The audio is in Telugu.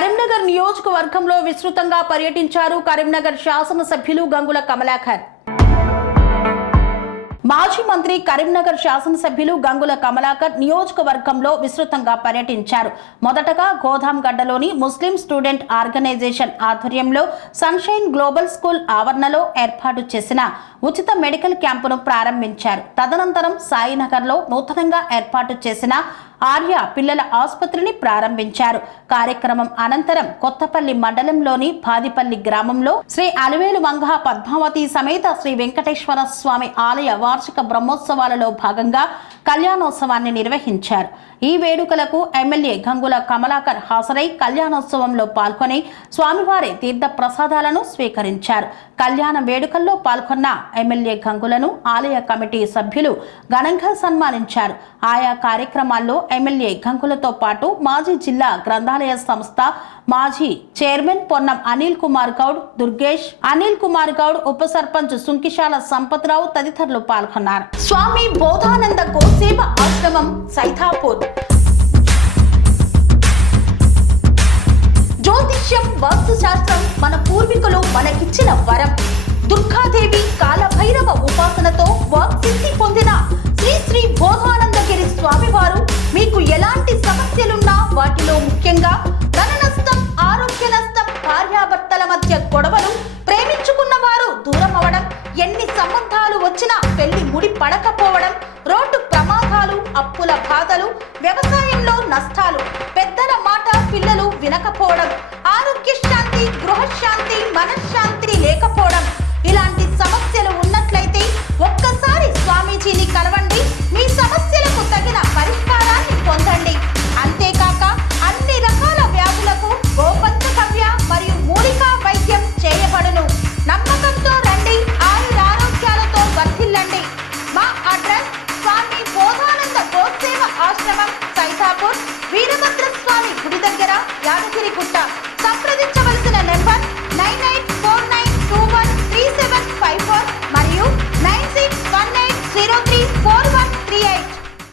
కరీంనగర్ నియోజకవర్గంలో విస్తృతంగా పర్యటించారు కరీంనగర్ శాసనసభ్యులు గంగుల కమలాకర్. మాజీ మంత్రి కరీంనగర్ శాసనసభ్యులు గంగుల కమలాకర్ నియోజకవర్గంలో విస్తృతంగా పర్యటించారు. మొదటగా గోదాంగడ్డలోని ముస్లిం స్టూడెంట్ ఆర్గనైజేషన్ ఆధ్వర్యంలో సన్షైన్ గ్లోబల్ స్కూల్ ఆవరణలో ఏర్పాటు చేసిన ఉచిత మెడికల్ క్యాంపును ప్రారంభించారు. తదనంతరం సాయినగర్లో నూతనంగా ఏర్పాటు చేసిన ఆర్య పిల్లల ఆసుపత్రిని ప్రారంభించారు. కార్యక్రమం అనంతరం కొత్తపల్లి మండలంలోని పాదిపల్లి గ్రామంలో శ్రీ అలివేలు మంగ పద్మావతి సమేత శ్రీ వెంకటేశ్వర స్వామి ఆలయ వార్షిక బ్రహ్మోత్సవాలలో భాగంగా కళ్యాణోత్సవాన్ని నిర్వహించారు. ఈ వేడుకలకు ఎమ్మెల్యే గంగుల కమలాకర్ హాజరై కళ్యాణోత్సవంలో పాల్గొని స్వామివారి తీర్థ ప్రసాదాలను స్వీకరించారు. కళ్యాణ వేడుకల్లో పాల్గొన్న ఎమ్మెల్యే గంగులను ఆలయ కమిటీ సభ్యులు ఘనంగా సన్మానించారు. ఆయా కార్యక్రమాల్లో ఎమ్మెల్యే గంగులతో పాటు మాజీ జిల్లా గ్రంథాలయ సంస్థ మాజీ చైర్మన్ పొన్నం అనిల్ కుమార్ గౌడ్, దుర్గేష్ అనిల్ కుమార్ గౌడ్, ఉప సర్పంచ్ సుంకిశాల సంపత్రావు తదితరులు పాల్గొన్నారు. స్వామి బోధానంద గోసేవ ఆశ్రమం సైతాపూర్. జ్యోతిష్యం, వాస్తు శాస్త్రం మన పూర్వీకులు మనకిచ్చిన వరం. దుర్గాదేవి, కాలభైరవ ఉపాసనతో వాక్సిద్ధి పొందిన శ్రీ శ్రీ బోధానందగిరి స్వామివారు మీకు ఎలాంటి సమస్యలున్నా వాటిలో ముఖ్యంగా ధన నష్టం, ఆరోగ్య నష్టం, భార్యాభర్తల మధ్య గొడవలు, ప్రేమించుకున్న వారు దూరం అవడం, ఎన్ని సంబంధాలు వచ్చినా పెళ్లి ముడి పడకపోవడం, రోడ్డు ప్రమాదాలు, అప్పుల బాధలు, వ్యవసాయంలో నష్టాలు, పెద్దల మాట పిల్లలు వినకపోవడం, ఆరోగ్య శాంతి, గృహశాంతి, మనశ్శాంతి లేకపోవడం, ఇలాంటి సమస్యలు ఉన్నట్లయితే ఒక్కసారి స్వామీజీని కలవండి. మీ సమస్యలకు తగిన పరిష్కారాన్ని పొందండి. అంతేకాక అన్ని రకాల వ్యాధులకు గోపంచకవ్య మరియు మూలికా వైద్యం చేయబడును. నమ్మకంతో రండి, ఆయురారోగ్యాలతో వర్ధిల్లండి. మా అడ్రస్ స్వామి బోధానంద గోసేవ ఆశ్రమం, సైతాపూర్, వీరభద్ర స్వామి గుడి దగ్గర, యాదగిరిగుట్ట. సంప్రదించ